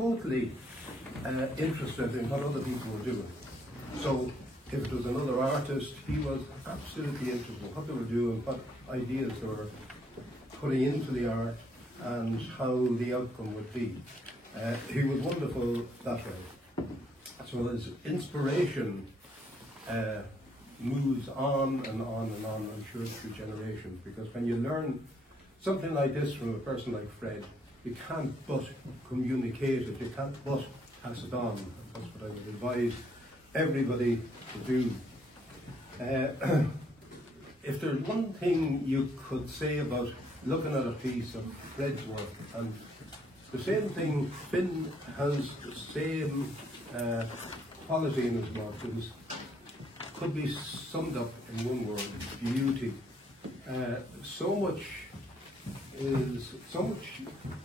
totally interested in what other people were doing. So if it was another artist, he was absolutely interested in what they were doing, what ideas they were putting into the art, and how the outcome would be. He was wonderful that way. So his inspiration moves on and on and on, I'm sure, through generations, because when you learn something like this from a person like Fred, you can't but communicate it, you can't but pass it on. That's what I would advise everybody to do. If there's one thing you could say about looking at a piece of Fred's work, and the same thing, Finn has the same quality in his work, could be summed up in one word: beauty. So much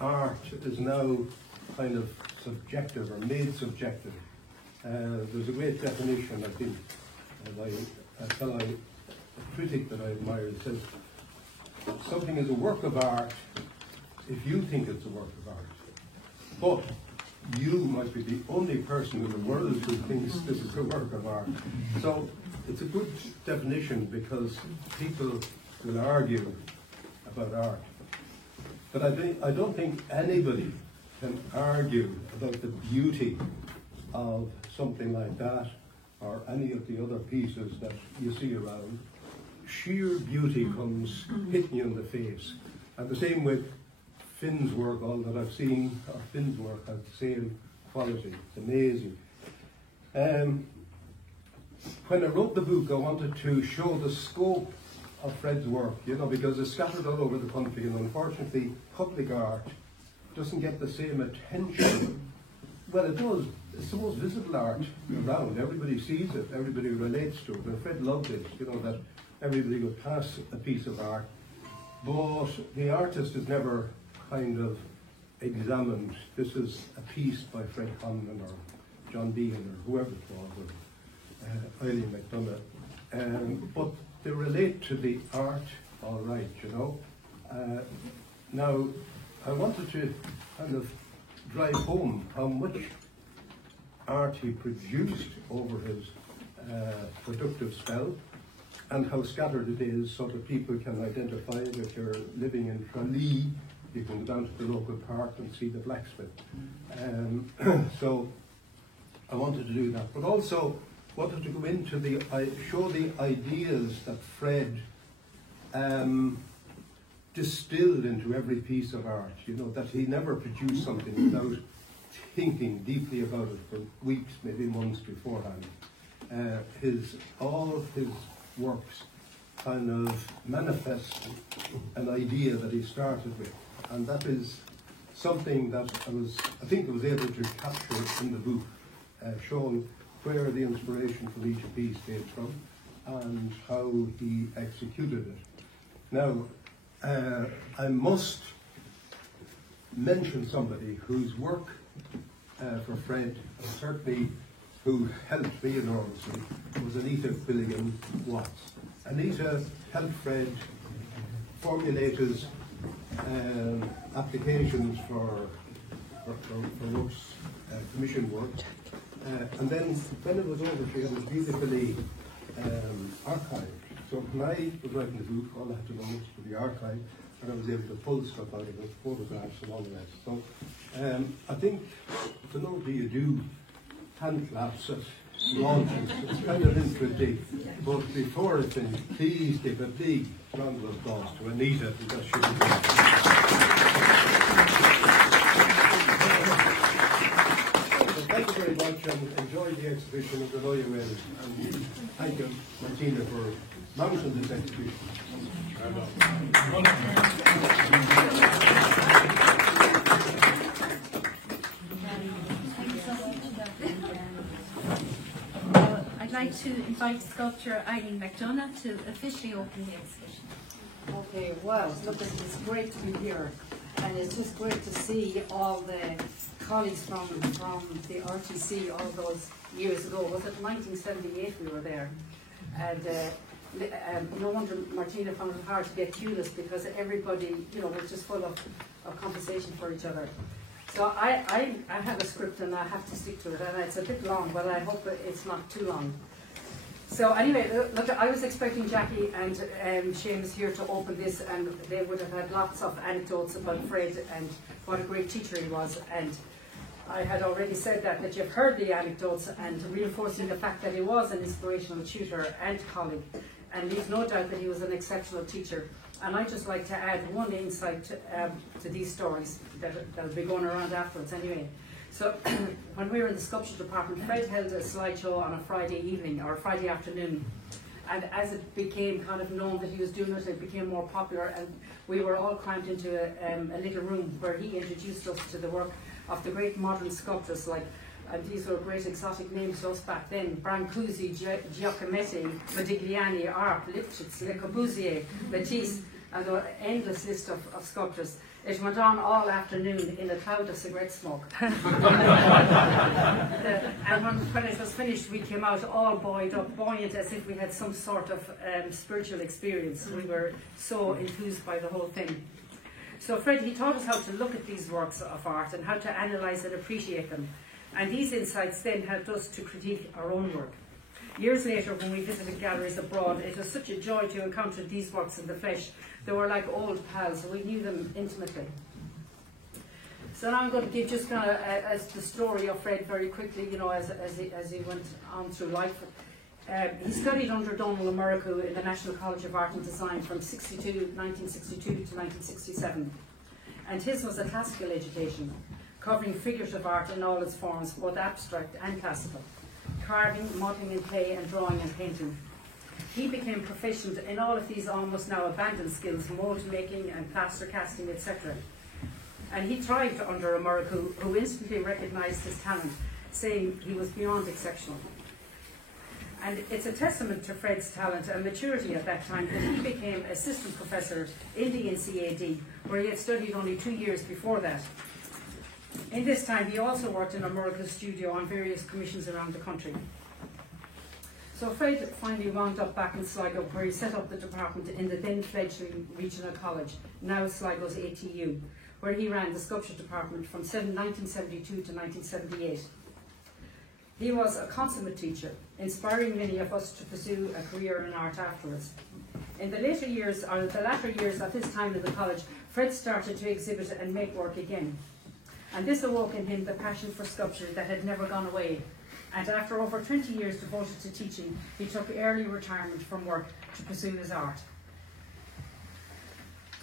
art is now kind of subjective or made subjective. There's a great definition, I think, by a fellow, a critic that I admire, that says something is a work of art if you think it's a work of art. But you might be the only person in the world who thinks this is a work of art. So it's a good definition, because people will argue about art. But I don't think anybody can argue about the beauty of something like that, or any of the other pieces that you see around. Sheer beauty comes hitting you in the face. And the same with Finn's work. All that I've seen of Finn's work has the same quality. It's amazing. When I wrote the book, I wanted to show the scope of Fred's work, you know, because it's scattered all over the country, and unfortunately public art doesn't get the same attention. Well, it does. It's the most visible art around. Everybody sees it, everybody relates to it, and Fred loved it, you know, that everybody would pass a piece of art, but the artist is never kind of examined. This is a piece by Fred Conlon or John Deehan or whoever it was, or Eileen McDonough. But they relate to the art all right, you know. Now, I wanted to kind of drive home how much art he produced over his productive spell, and how scattered it is, so that people can identify it. If you're living in Tralee, you can go down to the local park and see the blacksmith. So I wanted to do that, but also wanted to go into show the ideas that Fred distilled into every piece of art. You know, that he never produced something without thinking deeply about it for weeks, maybe months beforehand. All of his works kind of manifest an idea that he started with, and that is something that I think I was able to capture in the book, showing where the inspiration for each piece came from and how he executed it. Now, I must mention somebody whose work for Fred, certainly who helped me enormously, was Anita Quilligan Watts. Anita helped Fred formulate his applications for works, commission work. And then when it was over, she had it beautifully archived. So when I was writing the book, all I had to go to the archive, and I was able to pull stuff out of it, photographs and all the rest. So I think it's an old you do hand claps at launches. It's kind of interesting. But before it's in, please give a big round of applause to Anita, because she was thank you very much, and enjoy the exhibition, and I know you will. And thank you, Martina, for mounting this exhibition. I'd like to invite sculptor Eileen McDonough to officially open the exhibition. Okay, well, look, it's great to be here, and it's just great to see all the colleagues from the RTC all those years ago. Was it 1978 we were there? And no wonder Martina found it hard to get cueless, because everybody, you know, was just full of conversation for each other. So I have a script and I have to stick to it, and it's a bit long, but I hope it's not too long. So anyway, look, I was expecting Jackie and Seamus here to open this, and they would have had lots of anecdotes about Fred and what a great teacher he was. And I had already said that you've heard the anecdotes, and reinforcing the fact that he was an inspirational tutor and colleague, and leaves no doubt that he was an exceptional teacher. And I'd just like to add one insight to these stories that'll be going around afterwards anyway. So when we were in the sculpture department, Fred held a slideshow on a Friday evening or a Friday afternoon. And as it became kind of known that he was doing it, it became more popular, and we were all crammed into a little room where he introduced us to the work of the great modern sculptors, like, and these were great exotic names to us back then: Brancusi, Giacometti, Modigliani, Arp, Lipchitz, Le Corbusier, Matisse, and an endless list of sculptors. It went on all afternoon in a cloud of cigarette smoke. And when it was finished, we came out all buoyed up, buoyant, as if we had some sort of spiritual experience. We were so enthused by the whole thing. So Fred, he taught us how to look at these works of art and how to analyse and appreciate them. And these insights then helped us to critique our own work. Years later, when we visited galleries abroad, it was such a joy to encounter these works in the flesh. They were like old pals. We knew them intimately. So now I'm going to give just kind of as the story of Fred very quickly, you know, as he went on through life. He studied under Donald O'Murrough in the National College of Art and Design from 1962 to 1967. And his was a classical education, covering figurative art in all its forms, both abstract and classical: carving, modelling in clay, and drawing and painting. He became proficient in all of these almost now abandoned skills: mould making and plaster casting, etc. And he thrived under O'Murrough, who instantly recognised his talent, saying he was beyond exceptional. And it's a testament to Fred's talent and maturity at that time that he became assistant professor in the NCAD, where he had studied only 2 years before that. In this time, he also worked in O'Murrough's studio on various commissions around the country. So Fred finally wound up back in Sligo, where he set up the department in the then fledgling regional college, now Sligo's ATU, where he ran the sculpture department from 1972 to 1978. He was a consummate teacher, inspiring many of us to pursue a career in art afterwards. In the latter years of his time in the college, Fred started to exhibit and make work again. And this awoke in him the passion for sculpture that had never gone away. And after over 20 years devoted to teaching, he took early retirement from work to pursue his art.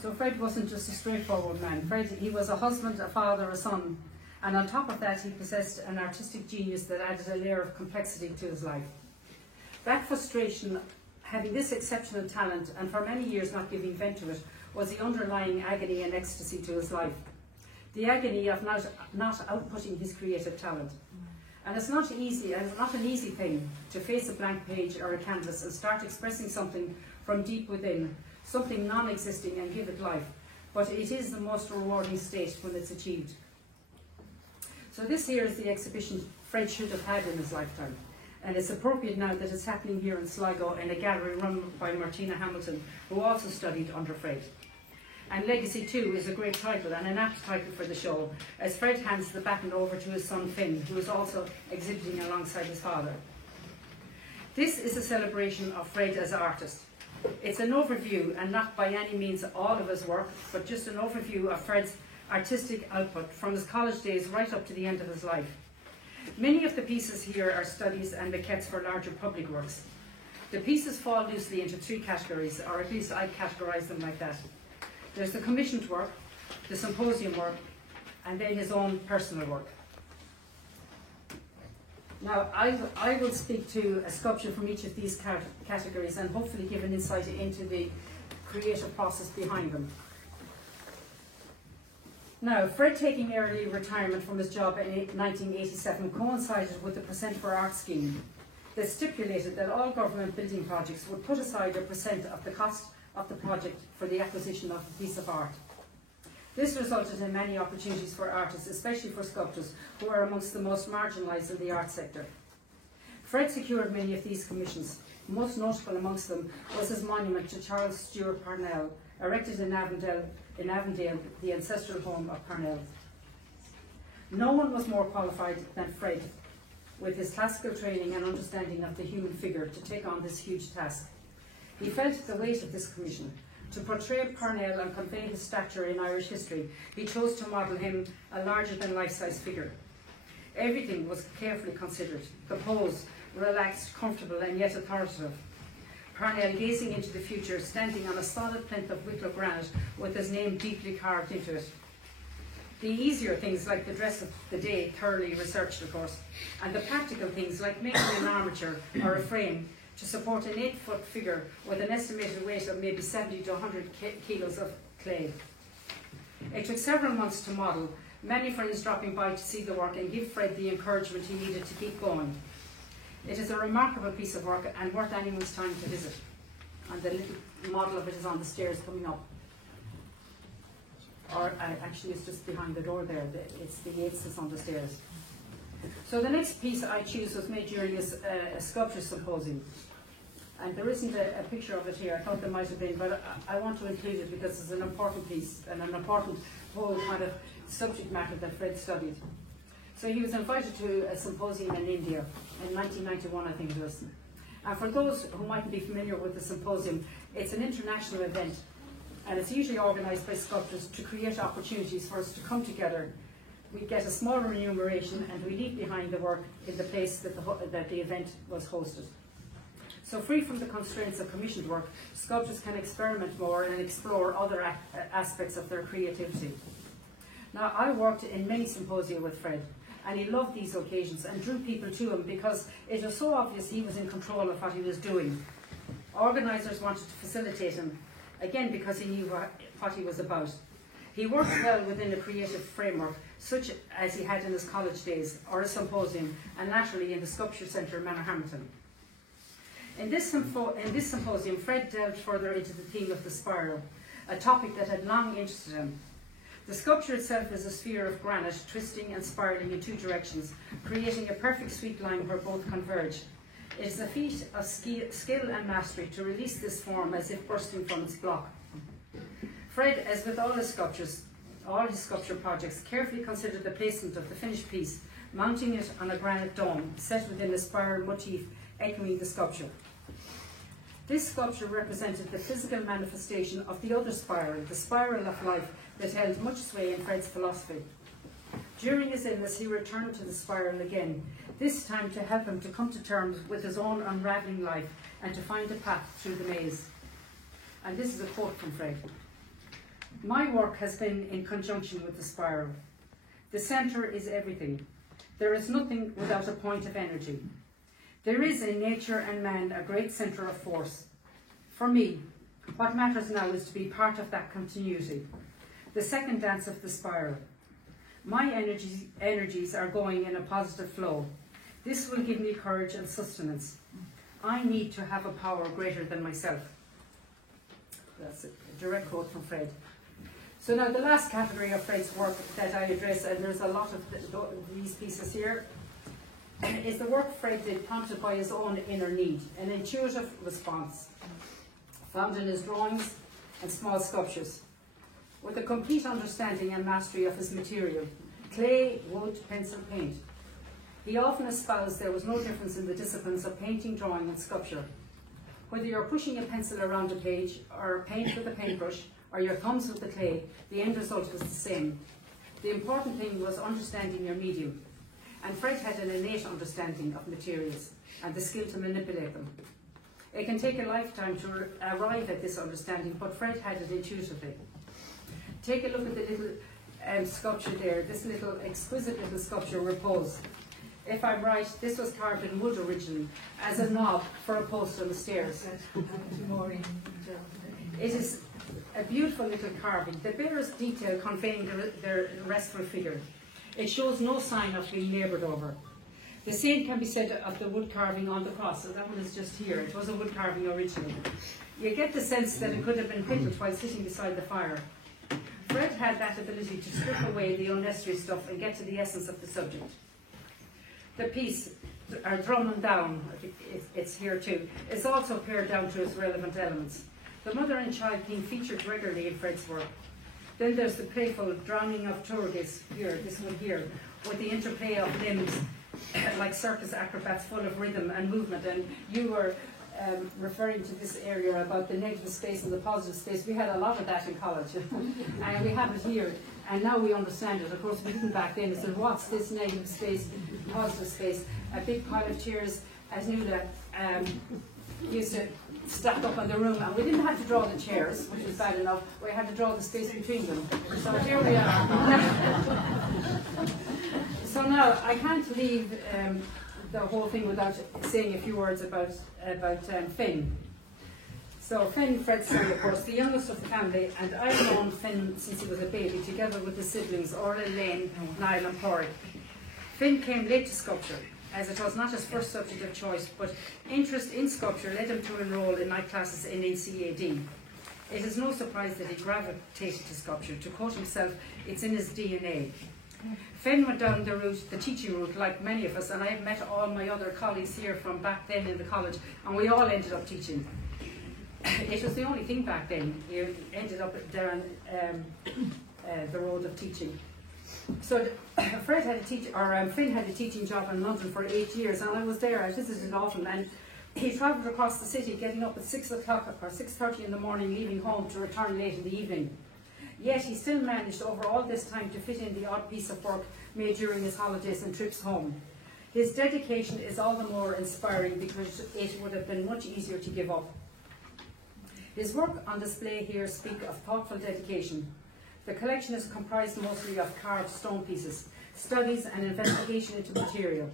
So Fred wasn't just a straightforward man. Fred, he was a husband, a father, a son. And on top of that, he possessed an artistic genius that added a layer of complexity to his life. That frustration, having this exceptional talent, and for many years not giving vent to it, was the underlying agony and ecstasy to his life. The agony of not outputting his creative talent. And it's not easy, and it's not an easy thing to face a blank page or a canvas and start expressing something from deep within, something non-existing, and give it life. But it is the most rewarding state when it's achieved. So this here is the exhibition Fred should have had in his lifetime. And it's appropriate now that it's happening here in Sligo in a gallery run by Martina Hamilton, who also studied under Fred. And Legacy 2 is a great title and an apt title for the show, as Fred hands the baton over to his son Finn, who is also exhibiting alongside his father. This is a celebration of Fred as an artist. It's an overview, and not by any means all of his work, but just an overview of Fred's artistic output from his college days right up to the end of his life. Many of the pieces here are studies and maquettes for larger public works. The pieces fall loosely into 3 categories, or at least I categorise them like that. There's the commissioned work, the symposium work, and then his own personal work. Now, I will speak to a sculpture from each of these categories and hopefully give an insight into the creative process behind them. Now, Fred taking early retirement from his job in 1987 coincided with the Percent for Art scheme that stipulated that all government building projects would put aside a percent of the cost of the project for the acquisition of a piece of art. This resulted in many opportunities for artists, especially for sculptors, who are amongst the most marginalised in the art sector. Fred secured many of these commissions. Most notable amongst them was his monument to Charles Stewart Parnell, erected in Avondale, the ancestral home of Parnell. No one was more qualified than Fred, with his classical training and understanding of the human figure, to take on this huge task. He felt the weight of this commission. To portray Parnell and convey his stature in Irish history, he chose to model him a larger-than-life-size figure. Everything was carefully considered. The pose, relaxed, comfortable, and yet authoritative. Parnell gazing into the future, standing on a solid plinth of Wicklow granite with his name deeply carved into it. The easier things, like the dress of the day, thoroughly researched, of course, and the practical things, like making an armature or a frame to support an 8-foot figure with an estimated weight of maybe 70 to 100 kilos of clay. It took several months to model, many friends dropping by to see the work and give Fred the encouragement he needed to keep going. It is a remarkable piece of work and worth anyone's time to visit. And the little model of it is on the stairs coming up. Or actually it's just behind the door there. It's the Yates that's on the stairs. So the next piece I choose was made during a sculpture symposium. And there isn't a picture of it here. I thought there might have been, but I want to include it because it's an important piece and an important whole kind of subject matter that Fred studied. So he was invited to a symposium in India in 1991, I think it was. And for those who mightn't be familiar with the symposium, it's an international event, and it's usually organised by sculptors to create opportunities for us to come together. We get a small remuneration and we leave behind the work in the place that the event was hosted. So free from the constraints of commissioned work, sculptors can experiment more and explore other aspects of their creativity. Now, I worked in many symposia with Fred, and he loved these occasions and drew people to him because it was so obvious he was in control of what he was doing. Organisers wanted to facilitate him, again because he knew what he was about. He worked well within a creative framework, such as he had in his college days, or a symposium, and laterally in the Sculpture Centre in Manorhamilton. In this symposium, Fred delved further into the theme of the spiral, a topic that had long interested him. The sculpture itself is a sphere of granite, twisting and spiralling in two directions, creating a perfect sweep line where both converge. It is a feat of skill and mastery to release this form as if bursting from its block. Fred, as with all his sculpture projects, carefully considered the placement of the finished piece, mounting it on a granite dome set within a spiral motif echoing the sculpture. This sculpture represented the physical manifestation of the other spiral, the spiral of life that held much sway in Fred's philosophy. During his illness, he returned to the spiral again, this time to help him to come to terms with his own unravelling life and to find a path through the maze. And this is a quote from Fred. "My work has been in conjunction with the spiral. The centre is everything. There is nothing without a point of energy. There is in nature and man a great centre of force. For me, what matters now is to be part of that continuity, the second dance of the spiral. My energies are going in a positive flow. This will give me courage and sustenance. I need to have a power greater than myself." That's a direct quote from Fred. So now the last category of Fred's work that I address, and there's a lot of these pieces here, is the work Fred did prompted by his own inner need, an intuitive response found in his drawings and small sculptures. With a complete understanding and mastery of his material, clay, wood, pencil, paint. He often espoused there was no difference in the disciplines of painting, drawing and sculpture. Whether you're pushing a pencil around a page, or paint with a paintbrush, or your thumbs with the clay, the end result was the same. The important thing was understanding your medium. And Fred had an innate understanding of materials and the skill to manipulate them. It can take a lifetime to arrive at this understanding, but Fred had it intuitively. Take a look at the little sculpture there, this little exquisite little sculpture, Repose. If I'm right, this was carved in wood originally as a knob for a post on the stairs. It is a beautiful little carving, the barest detail conveying their restful figure. It shows no sign of being laboured over. The same can be said of the wood carving on the cross, so that one is just here. It was a wood carving originally. You get the sense that it could have been whittled while sitting beside the fire. Fred had that ability to strip away the unnecessary stuff and get to the essence of the subject. The piece, Drummond Down, it's here too, is also pared down to its relevant elements. The mother and child theme featured regularly in Fred's work. Then there's the playful drowning of Turgis here, this one here, with the interplay of limbs, like circus acrobats full of rhythm and movement. And you were referring to this area about the negative space and the positive space. We had a lot of that in college, and we have it here. And now we understand it. Of course, we didn't back then. So what's this negative space, positive space? A big pile of chairs, as Nuala used to stack up in the room, and we didn't have to draw the chairs, which was bad enough. We had to draw the space between them. So here we are. So now I can't leave the whole thing without saying a few words about Finn. So Finn, Fred's son, of course, the youngest of the family, and I've known Finn since he was a baby, together with his siblings, Orla, Lane, Niall and Porrick. Finn came late to sculpture, as it was not his first subject of choice, but interest in sculpture led him to enrol in night classes in NCAD. It is no surprise that he gravitated to sculpture. To quote himself, it's in his DNA. Finn went down the teaching route, like many of us, and I have met all my other colleagues here from back then in the college, and we all ended up teaching. It was the only thing back then. You ended up down the road of teaching. So Finn had a teaching job in London for 8 years, and I was there. I visited often, and he travelled across the city, getting up at 6 o'clock or 6:30 in the morning, leaving home to return late in the evening. Yet he still managed over all this time to fit in the odd piece of work made during his holidays and trips home. His dedication is all the more inspiring because it would have been much easier to give up. His work on display here speak of thoughtful dedication. The collection is comprised mostly of carved stone pieces, studies and investigation into material.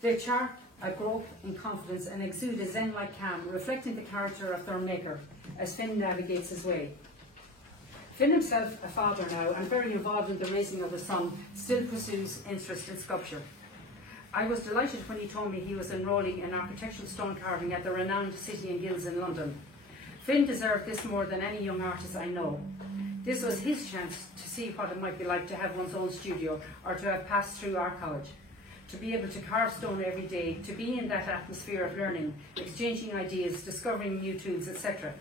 They chart a growth in confidence and exude a zen-like calm, reflecting the character of their maker as Finn navigates his way. Finn himself, a father now, and very involved in the raising of his son, still pursues interest in sculpture. I was delighted when he told me he was enrolling in architectural stone carving at the renowned City and Guilds in London. Finn deserved this more than any young artist I know. This was his chance to see what it might be like to have one's own studio or to have passed through our college. To be able to carve stone every day, to be in that atmosphere of learning, exchanging ideas, discovering new tools, etc.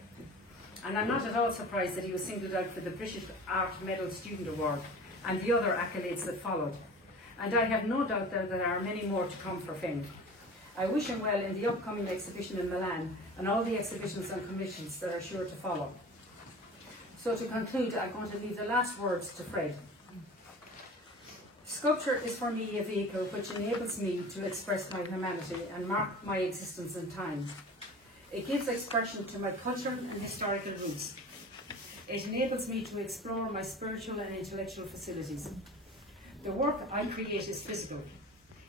And I'm not at all surprised that he was singled out for the British Art Medal Student Award and the other accolades that followed. And I have no doubt that there are many more to come for Finn. I wish him well in the upcoming exhibition in Milan and all the exhibitions and commissions that are sure to follow. So to conclude, I'm going to leave the last words to Fred. Sculpture is for me a vehicle which enables me to express my humanity and mark my existence in time. It gives expression to my cultural and historical roots. It enables me to explore my spiritual and intellectual facilities. The work I create is physical.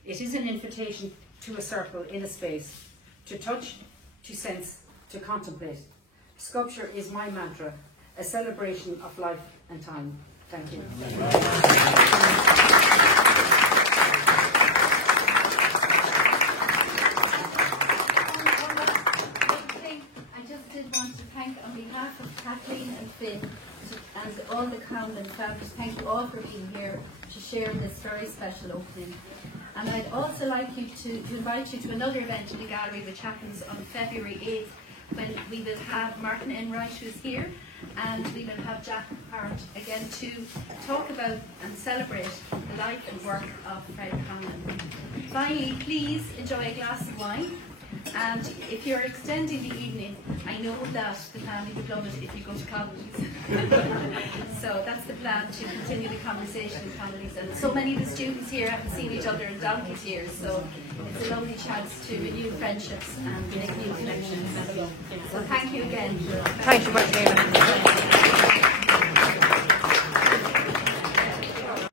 It is an invitation to a circle in a space, to touch, to sense, to contemplate. Sculpture is my mantra, a celebration of life and time. Thank you. On behalf of Kathleen and Finn and all the Cowan families, thank you all for being here to share this very special opening. And I'd also like you to invite you to another event in the gallery which happens on February 8th, when we will have Martin Enright, who's here, and we will have Jack Hart again to talk about and celebrate the life and work of Fred Conlon. Finally, please enjoy a glass of wine. And if you're extending the evening, I know that the family would love it if you go to Connolly's. So that's the plan, to continue the conversation with Connolly's. And so many of the students here haven't seen each other in donkey's years, so it's a lovely chance to renew friendships and make new connections. So thank you again. Thank you,